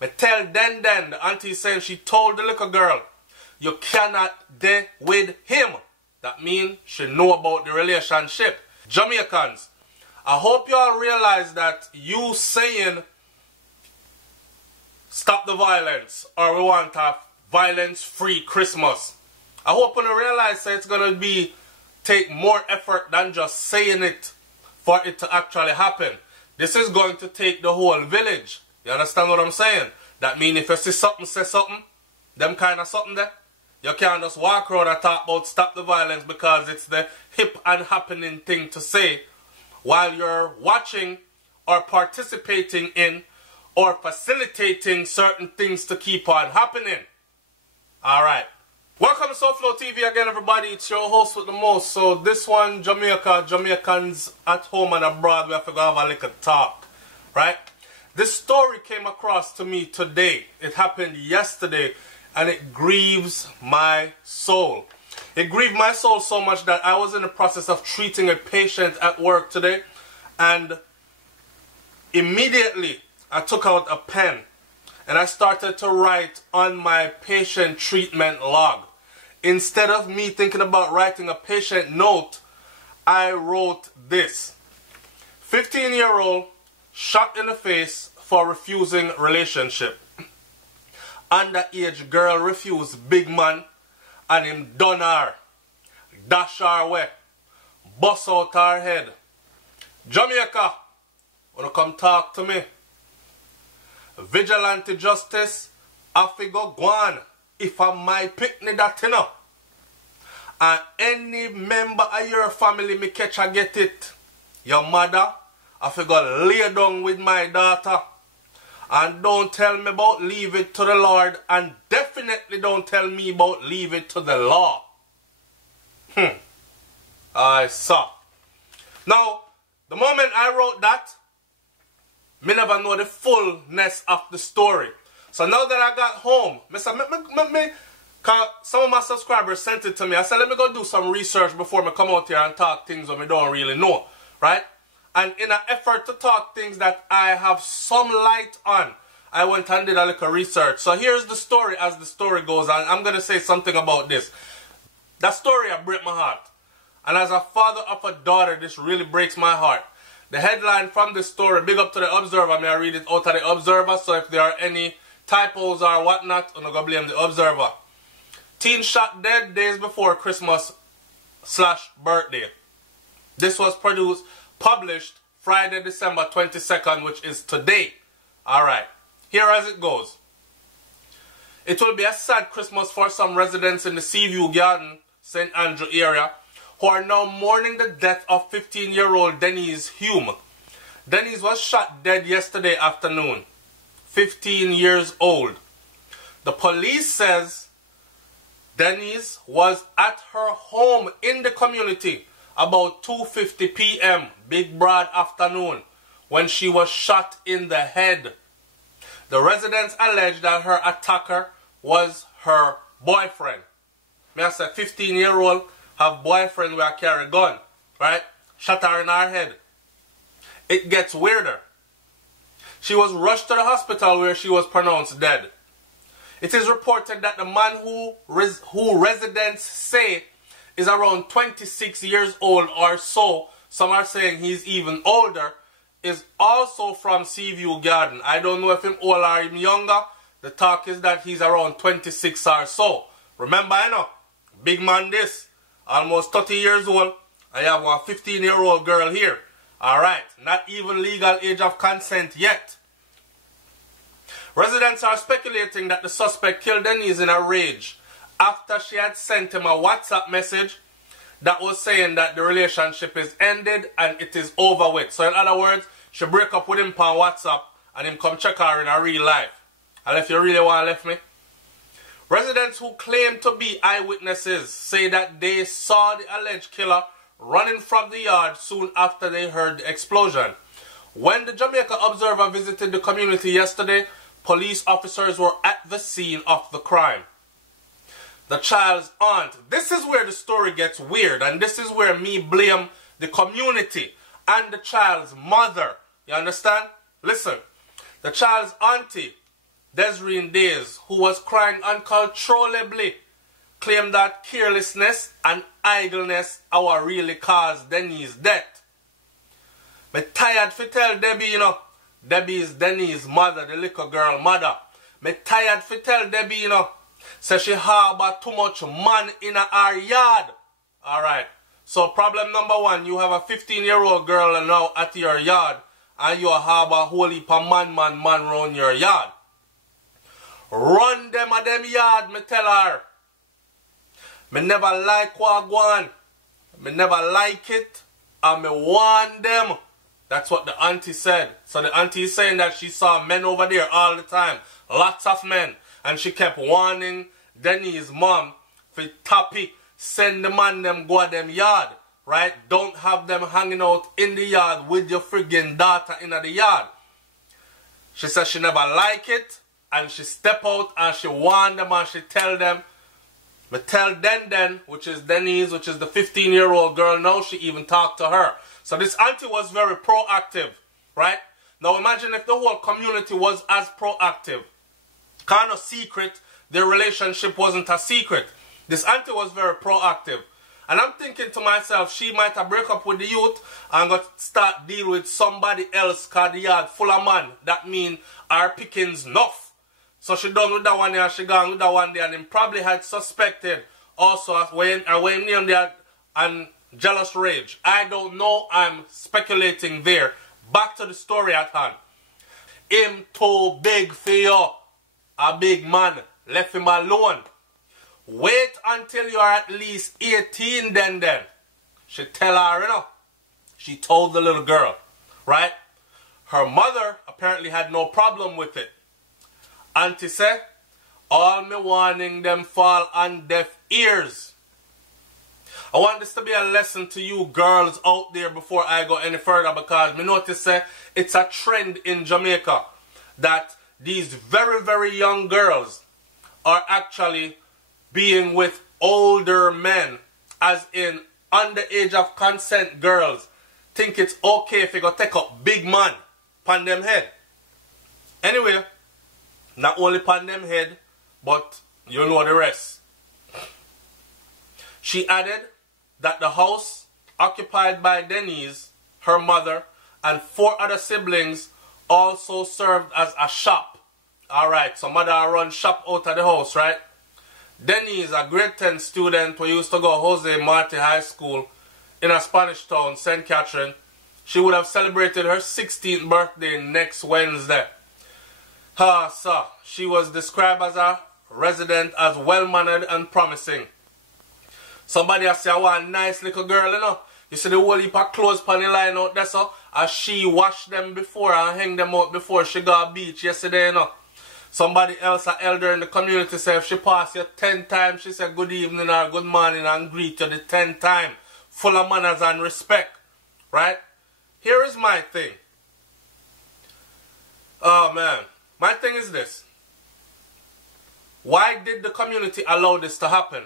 Me tell Den, the auntie saying she told the little girl, you cannot date with him. That means she know about the relationship. Jamaicans, I hope you all realize that you saying stop the violence or we want a violence-free Christmas. I hope you realize that it's going to take more effort than just saying it for it to actually happen. This is going to take the whole village. You understand what I'm saying? That means if you see something, say something. Them kind of something there. You can't just walk around and talk about stop the violence because it's the hip and happening thing to say while you're watching or participating in or facilitating certain things to keep on happening. Alright. Welcome to SouFLoTV again, everybody. It's your host with the most. So this one, Jamaica, Jamaicans at home and abroad, we have to go have a little talk. Right? This story came across to me today. It happened yesterday and it grieves my soul. It grieved my soul so much that I was in the process of treating a patient at work today, and immediately I took out a pen and I started to write on my patient treatment log. Instead of me thinking about writing a patient note, I wrote this. 15-year-old shot in the face for refusing relationship. Underage girl refused big man and him done her. Dash her away. Bust out her head. Jamaica, wanna come talk to me? Vigilante justice, I figure go on. If I'm my pikini that you know. And any member of your family me catch a get it. Your mother, I figure lay down with my daughter. And don't tell me about leave it to the Lord. And definitely don't tell me about leave it to the law. I saw. Now, the moment I wrote that, me never know the fullness of the story. So now that I got home, cause some of my subscribers sent it to me. I said, let me go do some research before I come out here and talk things that I don't really know. Right? And in an effort to talk things that I have some light on, I went and did a little research. So here's the story as the story goes on. I'm going to say something about this. That story breaks my heart. And as a father of a daughter, this really breaks my heart. The headline from this story, big up to the Observer. May I read it out of the Observer? So if there are any typos or whatnot, I'm not going to blame the Observer. Teen shot dead days before Christmas/birthday. This was published Friday, December 22nd, which is today. Alright, here as it goes. It will be a sad Christmas for some residents in the Seaview Garden, St. Andrew area, who are now mourning the death of 15-year-old Denise Hume. Denise was shot dead yesterday afternoon, 15 years old. The police says Denise was at her home in the community about 2:50 p.m. big broad afternoon when she was shot in the head. The residents allege that her attacker was her boyfriend. May I say 15-year-old have boyfriend where carry gun, right? Shot her in her head. It gets weirder. She was rushed to the hospital where she was pronounced dead. It is reported that the man who residents say is around 26 years old or so, some are saying he's even older, is also from Seaview Garden. I don't know if him old or him younger. The talk is that he's around 26 or so. Remember, I know, big man this, almost 30 years old. I have a 15-year-old girl here. Alright, not even legal age of consent yet. Residents are speculating that the suspect killed Denise in a rage after she had sent him a WhatsApp message that was saying that the relationship is ended and it is over with. So in other words, she break up with him on WhatsApp and him come check her in a real life. And if you really want to left me. Residents who claim to be eyewitnesses say that they saw the alleged killer running from the yard soon after they heard the explosion. When the Jamaica Observer visited the community yesterday, police officers were at the scene of the crime. The child's aunt. This is where the story gets weird, and this is where me blame the community and the child's mother. You understand? Listen, the child's auntie Desiree Days, who was crying uncontrollably, claimed that carelessness and idleness are really caused Denny's death. Me tired fi tell Debbie, you know. Debbie is Denny's mother, the little girl mother. Me tired fi tell Debbie, you know. Say she harbor too much man in her yard. Alright. So problem number one, you have a 15-year-old girl now at your yard and you harbor a whole heap of man round your yard. Run them a them yard, me tell her. Me never like what go on. Me never like it. And me want them. That's what the auntie said. So the auntie is saying that she saw men over there all the time. Lots of men. And she kept warning Denny's mom for Tappy, send the man them go at them yard. Right? Don't have them hanging out in the yard with your friggin' daughter in the yard. She said she never like it. And she step out and she warn them and she tell them. But tell Den, which is Denny's, which is the 15-year-old girl now, she even talked to her. So this auntie was very proactive, right? Now imagine if the whole community was as proactive. Kind of secret, their relationship wasn't a secret. This auntie was very proactive. And I'm thinking to myself, she might have break up with the youth and got start deal with somebody else cause the yard full of man. That mean our pickings enough. So she done with that one there and she gone with that one there and him probably had suspected also when named there and jealous rage. I don't know, I'm speculating there. Back to the story at hand. Him too big for you. A big man. Left him alone. Wait until you are at least 18 then. She tell her, you know. She told the little girl. Right? Her mother apparently had no problem with it. Auntie said, all me warning them fall on deaf ears. I want this to be a lesson to you girls out there before I go any further because me notice it's a trend in Jamaica that these very, very young girls are actually being with older men, as in under age of consent girls think it's okay if you go take up big man pan them head. Anyway, not only pan them head, but you know the rest. She added that the house occupied by Denny's, her mother, and 4 other siblings also served as a shop. Alright, so mother run shop out of the house, right? Denny's, a grade 10 student who used to go Jose Marti High School in a Spanish town, St. Catherine. She would have celebrated her 16th birthday next Wednesday. So she was described as a resident as well-mannered and promising. Somebody has said, oh, a nice little girl, you know. You see the whole heap of clothes on the line out there, so as she washed them before and hang them out before she got beach yesterday, you know. Somebody else, an elder in the community, said if she pass you 10 times, she said good evening or good morning and greet you the 10th time. Full of manners and respect. Right? Here is my thing. Oh, man. My thing is this. Why did the community allow this to happen?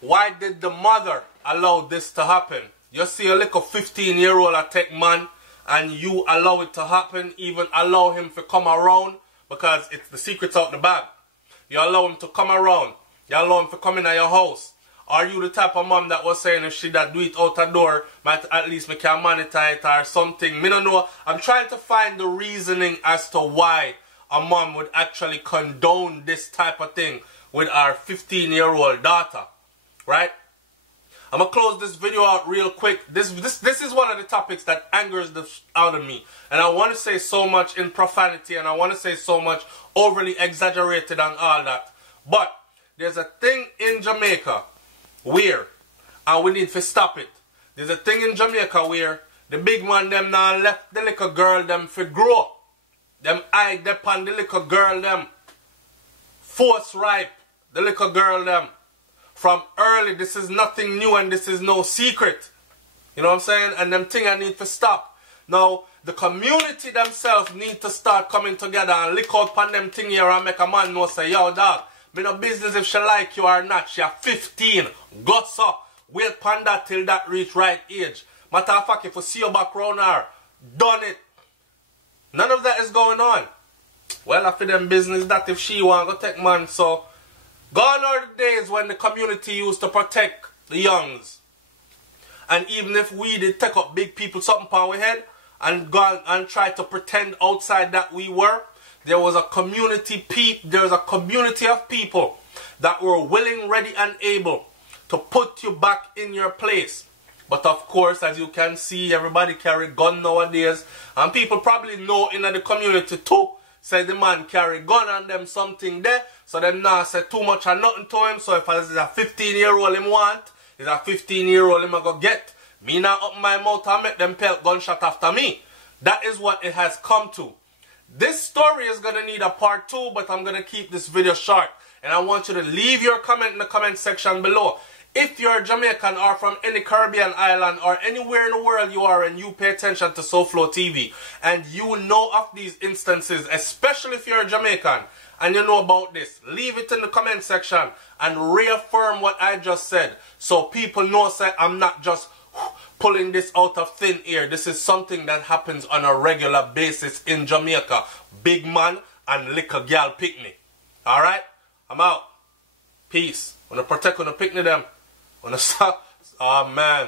Why did the mother allow this to happen? You see a little 15-year-old a take man and you allow it to happen, even allow him to come around because it's the secret's out the bag. You allow him to come around. You allow him to come in at your house. Are you the type of mom that was saying if she that do it out the door, might at least make can monitor it or something? Me don't know. I'm trying to find the reasoning as to why a mom would actually condone this type of thing with our 15-year-old daughter. Right? I'm going to close this video out real quick. This is one of the topics that angers the out of me. And I want to say so much in profanity and I want to say so much overly exaggerated and all that. But there's a thing in Jamaica where, and we need to stop it. There's a thing in Jamaica where the big man them now left the little girl them for grow. Them eye upon the little girl them. Force ripe the little girl them. From early, this is nothing new and this is no secret. You know what I'm saying? And them thing I need to stop. Now, the community themselves need to start coming together and lick out upon them thing here and make a man know say, yo dog, me no business if she like you or not. She 15. Guts up. Wait upon that till that reach right age. Matter of fact, if you see your back round her, done it. None of that is going on. well, after them business that if she want to take man. So, gone are the days when the community used to protect the youngs. And even if we did take up big people something on our head and go and try to pretend outside that we were, there was a community of people that were willing, ready, and able to put you back in your place. But of course, as you can see, everybody carry gun nowadays. And people probably know in the community too. Say the man carry gun and them something there. So them not say too much or nothing to him. So if it's a 15-year-old him want, it's a 15-year-old him go get. Me not up my mouth and make them pelt gunshot after me. That is what it has come to. This story is going to need a part 2, but I'm going to keep this video short. And I want you to leave your comment in the comment section below. If you're Jamaican or from any Caribbean island or anywhere in the world you are and you pay attention to SouFLoTV and you know of these instances, especially if you're a Jamaican and you know about this, leave it in the comment section and reaffirm what I just said so people know say I'm not just pulling this out of thin air. This is something that happens on a regular basis in Jamaica. Big man and likkle gyal pikini. Alright? I'm out. Peace. Wanna protect, wanna pikini them. Wanna stop? Oh man.